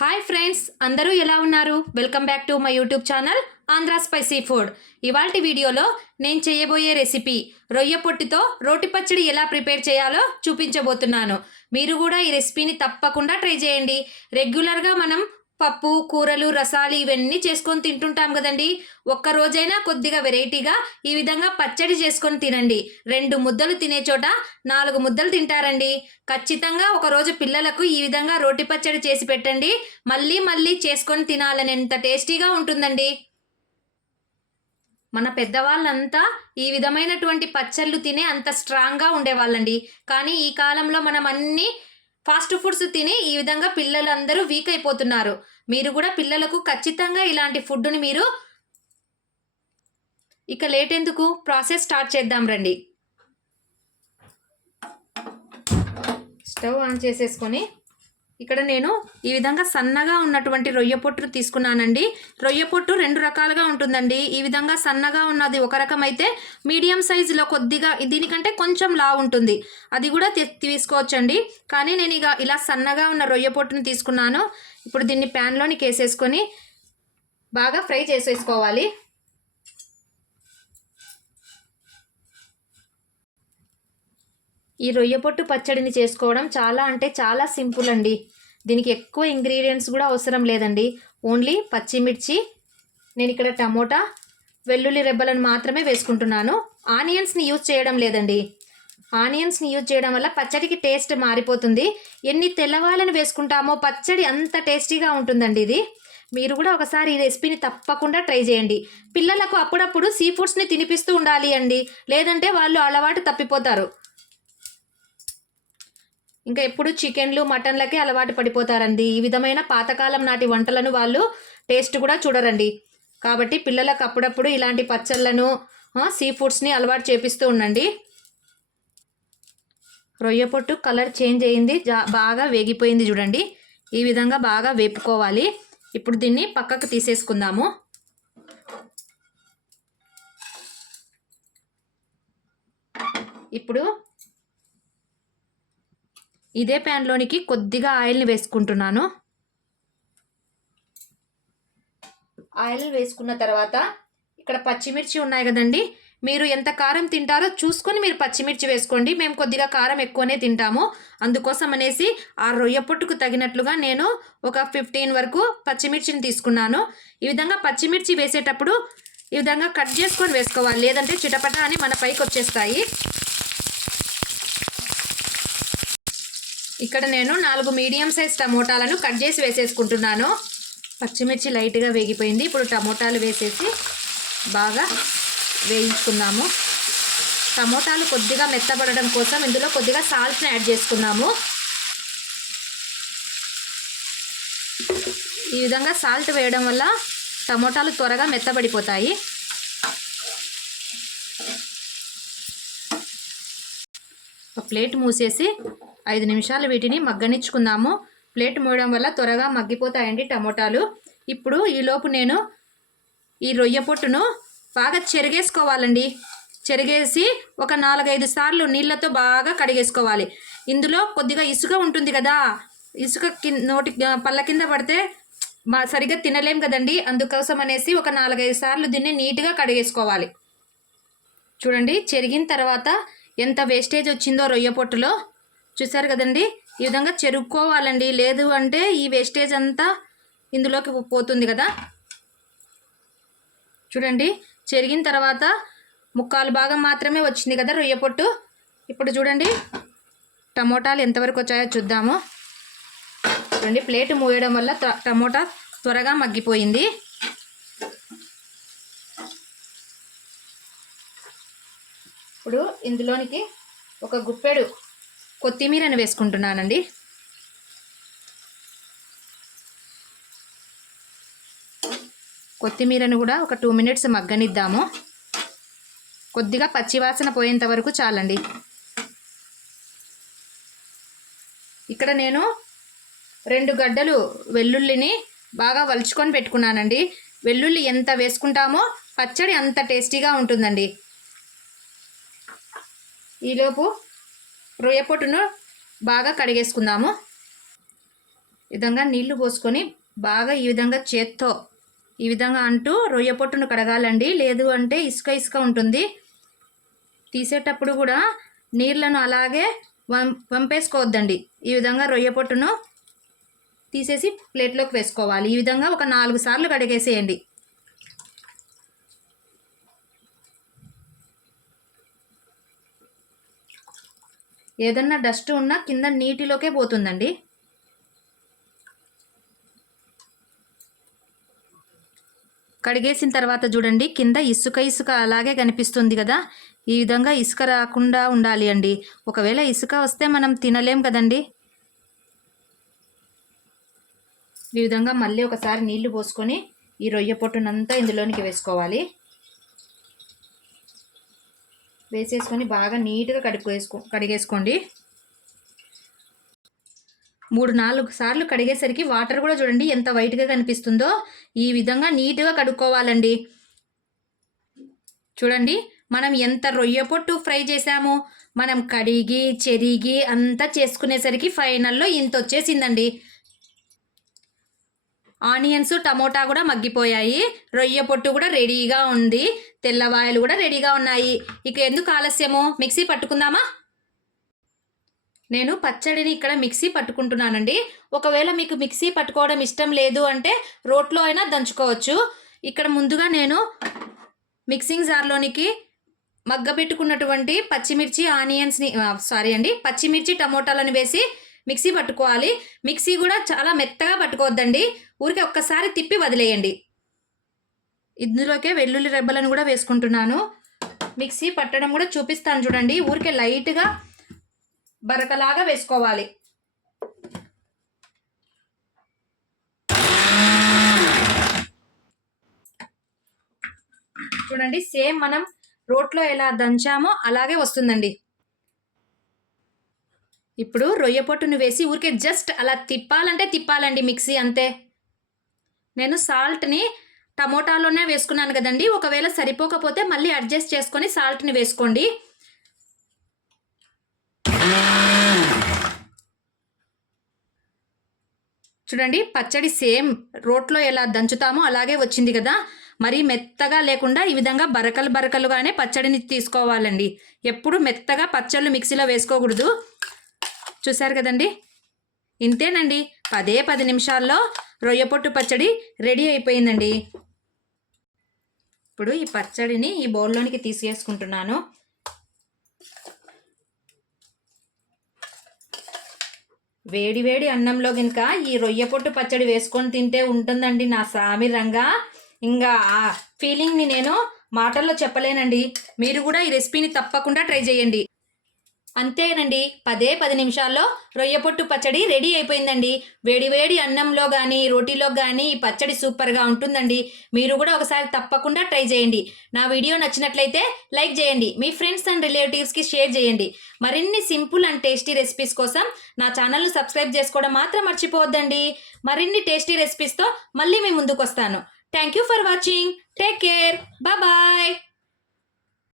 Hi friends, అందరూ ఎలా ఉన్నారు? Welcome back to my YouTube channel Andhra spicy food. ఇవాల్టి వీడియోలో నేను చేయబోయే రెసిపీ రొయ్య పొట్టుతో రోటి పచ్చడి ఎలా ప్రిపేర్ చేయాలో చూపించబోతున్నాను. మీరు కూడా ఈ రెసిపీని తప్పకుండా ట్రై చేయండి. రెగ్యులర్గా మనం పప్పు, కూరలు, రసాలు ఇవన్నీ చేసుకొని తింటుంటాం కదండి. ఒక్క రోజైనా కొద్దిగా వెరైటీగా ఈ విధంగా పచ్చడి చేసుకొని తినండి. 2 ముద్దలు తినే చోట 4 ముద్దలు తింటారండి. ఖచ్చితంగా ఒకరోజు పిల్లలకు ఈ విధంగా రోటి పచ్చడి చేసి పెట్టండి. మళ్ళీ మళ్ళీ చేసుకొని తినాలనేంత టేస్టీగా ఉంటుందండి. మన పెద్దవాళ్ళంతా ఈ విధమైనటువంటి పచ్చళ్ళు తినే అంత స్ట్రాంగ్గా ఉండేవాళ్ళండి. కానీ ఈ కాలంలో మనం అన్నీ ఫాస్ట్ ఫుడ్స్ తిని ఈ విధంగా పిల్లలందరూ వీక్ అయిపోతున్నారు. మీరు కూడా పిల్లలకు ఖచ్చితంగా ఇలాంటి ఫుడ్ని మీరు ఇక లేట్ ఎందుకు, ప్రాసెస్ స్టార్ట్ చేద్దాం రండి. స్టవ్ ఆన్ చేసేసుకొని ఇక్కడ నేను ఈ విధంగా సన్నగా ఉన్నటువంటి రొయ్య పొట్టు తీసుకున్నానండి. రొయ్య పొట్టు 2 రకాలుగా ఉంటుందండి. ఈ విధంగా సన్నగా ఉన్నది ఒక రకం అయితే, మీడియం సైజులో కొద్దిగా దీనికంటే కొంచెం లావు ఉంటుంది, అది కూడా తీసుకోవచ్చండి. కానీ నేను ఇలా సన్నగా ఉన్న రొయ్య పొట్టుని తీసుకున్నాను. ఇప్పుడు దీన్ని ప్యాన్లోనికి వేసేసుకొని బాగా ఫ్రై చేసేసుకోవాలి. ఈ రొయ్య పొట్టు పచ్చడిని చేసుకోవడం చాలా అంటే చాలా సింపుల్ అండి. దీనికి ఎక్కువ ఇంగ్రీడియంట్స్ కూడా అవసరం లేదండి. ఓన్లీ పచ్చిమిర్చి, నేను ఇక్కడ టమోటా, వెల్లుల్లి రెబ్బలను మాత్రమే వేసుకుంటున్నాను. ఆనియన్స్ని యూజ్ చేయడం లేదండి. ఆనియన్స్ని యూజ్ చేయడం వల్ల పచ్చడికి టేస్ట్ మారిపోతుంది. ఎన్ని తెల్లవాళ్ళని వేసుకుంటామో పచ్చడి అంత టేస్టీగా ఉంటుందండి. ఇది మీరు కూడా ఒకసారి ఈ రెసిపీని తప్పకుండా ట్రై చేయండి. పిల్లలకు అప్పుడప్పుడు సీ ఫుడ్స్ని తినిపిస్తూ ఉండాలి అండి, లేదంటే వాళ్ళు అలవాటు తప్పిపోతారు. ఇంకా ఎప్పుడు చికెన్లు, మటన్లకే అలవాటు పడిపోతారండి. ఈ విధమైన పాతకాలం నాటి వంటలను వాళ్ళు టేస్ట్ కూడా చూడరండి. కాబట్టి పిల్లలకు అప్పుడప్పుడు ఇలాంటి పచ్చళ్ళను, సీ ఫుడ్స్ని అలవాటు చేపిస్తూ ఉండండి. రొయ్య పొట్టు కలర్ చేంజ్ అయ్యింది, బాగా వేగిపోయింది చూడండి. ఈ విధంగా బాగా వేపుకోవాలి. ఇప్పుడు దీన్ని పక్కకు తీసేసుకుందాము. ఇప్పుడు ఇదే ప్యాన్లోనికి కొద్దిగా ఆయిల్ని వేసుకుంటున్నాను. ఆయిల్ వేసుకున్న తర్వాత ఇక్కడ పచ్చిమిర్చి ఉన్నాయి కదండి, మీరు ఎంత కారం తింటారో చూసుకొని మీరు పచ్చిమిర్చి వేసుకోండి. మేము కొద్దిగా కారం ఎక్కువనే తింటాము, అందుకోసం అనేసి ఆ రొయ్య పొట్టుకు తగినట్లుగా నేను ఒక 15 వరకు పచ్చిమిర్చిని తీసుకున్నాను. ఈ విధంగా పచ్చిమిర్చి వేసేటప్పుడు ఈ విధంగా కట్ చేసుకొని వేసుకోవాలి, లేదంటే చిటపట అని మన పైకి వచ్చేస్తాయి. ఇక్కడ నేను 4 మీడియం సైజ్ టమోటాలను కట్ చేసి వేసేసుకుంటున్నాను. పచ్చిమిర్చి లైట్గా వేగిపోయింది. ఇప్పుడు టమోటాలు వేసేసి బాగా వేయించుకున్నాము. టమోటాలు కొద్దిగా మెత్తబడడం కోసం ఇందులో కొద్దిగా సాల్ట్ని యాడ్ చేసుకున్నాము. ఈ విధంగా సాల్ట్ వేయడం వల్ల టమోటాలు త్వరగా మెత్తబడిపోతాయి. ఒక ప్లేట్ మూసేసి 5 నిమిషాలు వీటిని మగ్గనిచ్చుకుందాము. ప్లేట్ మూయడం వల్ల త్వరగా మగ్గిపోతాయండి టమోటాలు. ఇప్పుడు ఈలోపు నేను ఈ రొయ్య పొట్టును బాగా చెరిగేసుకోవాలండి. చెరిగేసి ఒక 4-5 సార్లు నీళ్ళతో బాగా కడిగేసుకోవాలి. ఇందులో కొద్దిగా ఇసుక ఉంటుంది కదా, ఇసుక నోటి పళ్ళ కింద పడితే సరిగ్గా తినలేం కదండి. అందుకోసం అనేసి ఒక 4-5 సార్లు దీన్ని నీట్గా కడిగేసుకోవాలి. చూడండి, చెరిగిన తర్వాత ఎంత వేస్టేజ్ వచ్చిందో రొయ్య పొట్టులో చూసారు కదండి. ఈ విధంగా చెరుక్కోవాలండి, లేదు అంటే ఈ వేస్టేజ్ అంతా ఇందులోకి పోతుంది కదా. చూడండి, చెరిగిన తర్వాత 1/4 భాగం మాత్రమే వచ్చింది కదా రొయ్య పొట్టు. ఇప్పుడు చూడండి టమోటాలు ఎంతవరకు వచ్చాయో చూద్దాము. చూడండి, ప్లేట్ మూయడం వల్ల టమోటా త్వరగా మగ్గిపోయింది. ఇప్పుడు ఇందులోనికి ఒక గుప్పెడు కొత్తిమీరని వేసుకుంటున్నానండి. కొత్తిమీరను కూడా ఒక 2 మినిట్స్ మగ్గనిద్దాము. కొద్దిగా పచ్చివాసన పోయేంత వరకు చాలండి. ఇక్కడ నేను 2 గడ్డలు వెల్లుల్లిని బాగా వలుచుకొని పెట్టుకున్నానండి. వెల్లుల్లి ఎంత వేసుకుంటామో పచ్చడి అంత టేస్టీగా ఉంటుందండి. ఈలోపు రొయ్య పొట్టును బాగా కడిగేసుకుందాము. విధంగా నీళ్లు పోసుకొని బాగా ఈ విధంగా చేత్తో ఈ విధంగా అంటూ రొయ్య పొట్టును కడగాలండి. లేదు అంటే ఇసుక ఇసుక ఉంటుంది. తీసేటప్పుడు కూడా నీళ్ళను అలాగే వంపేసుకోవద్దండి. ఈ విధంగా రొయ్య పొట్టును తీసేసి ప్లేట్లోకి వేసుకోవాలి. ఈ విధంగా ఒక 4 సార్లు కడిగేసేయండి. ఏదన్నా డస్ట్ ఉన్నా కింద నీటిలోకే పోతుందండి. కడిగేసిన తర్వాత చూడండి కింద ఇసుక ఇసుక అలాగే కనిపిస్తుంది కదా. ఈ విధంగా ఇసుక రాకుండా ఉండాలి అండి. ఒకవేళ ఇసుక వస్తే మనం తినలేం కదండి. ఈ విధంగా మళ్ళీ ఒకసారి నీళ్లు పోసుకొని ఈ రొయ్య పొట్టునంతా ఇందులోనికి వేసుకోవాలి. వేసేసుకొని బాగా నీట్గా కడిగేసుకోండి. 3-4 సార్లు కడిగేసరికి వాటర్ కూడా చూడండి ఎంత వైట్గా కనిపిస్తుందో. ఈ విధంగా నీట్గా కడుక్కోవాలండి. చూడండి మనం ఎంత రొయ్య పొట్టు ఫ్రై చేసామో మనం కడిగి చెరిగి అంతా చేసుకునేసరికి ఫైనల్లో ఇంత వచ్చేసిందండి. ఆనియన్స్ టమోటా కూడా మగ్గిపోయాయి. రొయ్య పొట్టు కూడా రెడీగా ఉంది. తెల్లవాయలు కూడా రెడీగా ఉన్నాయి. ఇక ఎందుకు ఆలస్యము, మిక్సీ పట్టుకుందామా? నేను పచ్చడిని ఇక్కడ మిక్సీ పట్టుకుంటున్నానండి. ఒకవేళ మీకు మిక్సీ పట్టుకోవడం ఇష్టం లేదు అంటే రోట్లో అయినా దంచుకోవచ్చు. ఇక్కడ ముందుగా నేను మిక్సింగ్ జార్లోనికి మగ్గబెట్టుకున్నటువంటి పచ్చిమిర్చి టమోటాలను వేసి మిక్సీ పట్టుకోవాలి. మిక్సీ కూడా చాలా మెత్తగా పట్టుకోవద్దండి. ఊరికే ఒక్కసారి తిప్పి వదిలేయండి. ఇందులోకే వెల్లుల్లి రెబ్బలను కూడా వేసుకుంటున్నాను. మిక్సీ పట్టడం కూడా చూపిస్తాను చూడండి. ఊరికే లైట్గా బరకలాగా వేసుకోవాలి. చూడండి సేమ్ మనం రోట్లో ఎలా దంచామో అలాగే వస్తుందండి. ఇప్పుడు రొయ్య పొట్టును వేసి ఊరికే జస్ట్ అలా తిప్పాలంటే తిప్పాలండి మిక్సీ అంతే. నేను సాల్ట్ని టమోటాలోనే వేసుకున్నాను కదండి. ఒకవేళ సరిపోకపోతే మళ్ళీ అడ్జస్ట్ చేసుకొని సాల్ట్ని వేసుకోండి. చూడండి పచ్చడి సేమ్ రోట్లో ఎలా దంచుతామో అలాగే వచ్చింది కదా. మరీ మెత్తగా లేకుండా ఈ విధంగా బరకలుగానే పచ్చడిని తీసుకోవాలండి. ఎప్పుడు మెత్తగా పచ్చళ్ళు మిక్సీలో వేసుకోకూడదు. చూసారు కదండి, ఇంతేనండి. 10 నిమిషాల్లో రొయ్య పొట్టు పచ్చడి రెడీ అయిపోయిందండి. ఇప్పుడు ఈ పచ్చడిని ఈ బౌల్లోనికి తీసేసుకుంటున్నాను. వేడి వేడి అన్నంలో కనుక ఈ రొయ్య పొట్టు పచ్చడి వేసుకొని తింటే ఉంటుందండి నా సామి రంగా. ఇంకా ఆ ఫీలింగ్ని నేను మాటల్లో చెప్పలేనండి. మీరు కూడా ఈ రెసిపీని తప్పకుండా ట్రై చేయండి. అంతేనండి, 10 నిమిషాల్లో రొయ్య పొట్టు పచ్చడి రెడీ అయిపోయిందండి. వేడి వేడి అన్నంలో కానీ రోటీలో కానీ ఈ పచ్చడి సూపర్గా ఉంటుందండి. మీరు కూడా ఒకసారి తప్పకుండా ట్రై చేయండి. నా వీడియో నచ్చినట్లయితే లైక్ చేయండి. మీ ఫ్రెండ్స్ అండ్ రిలేటివ్స్కి షేర్ చేయండి. మరిన్ని సింపుల్ అండ్ టేస్టీ రెసిపీస్ కోసం నా ఛానల్ను సబ్స్క్రైబ్ చేసుకోవడం మాత్రం మర్చిపోవద్దండి. మరిన్ని టేస్టీ రెసిపీస్తో మళ్ళీ మీ ముందుకు వస్తాను. Thank you for watching. Take care. Bye.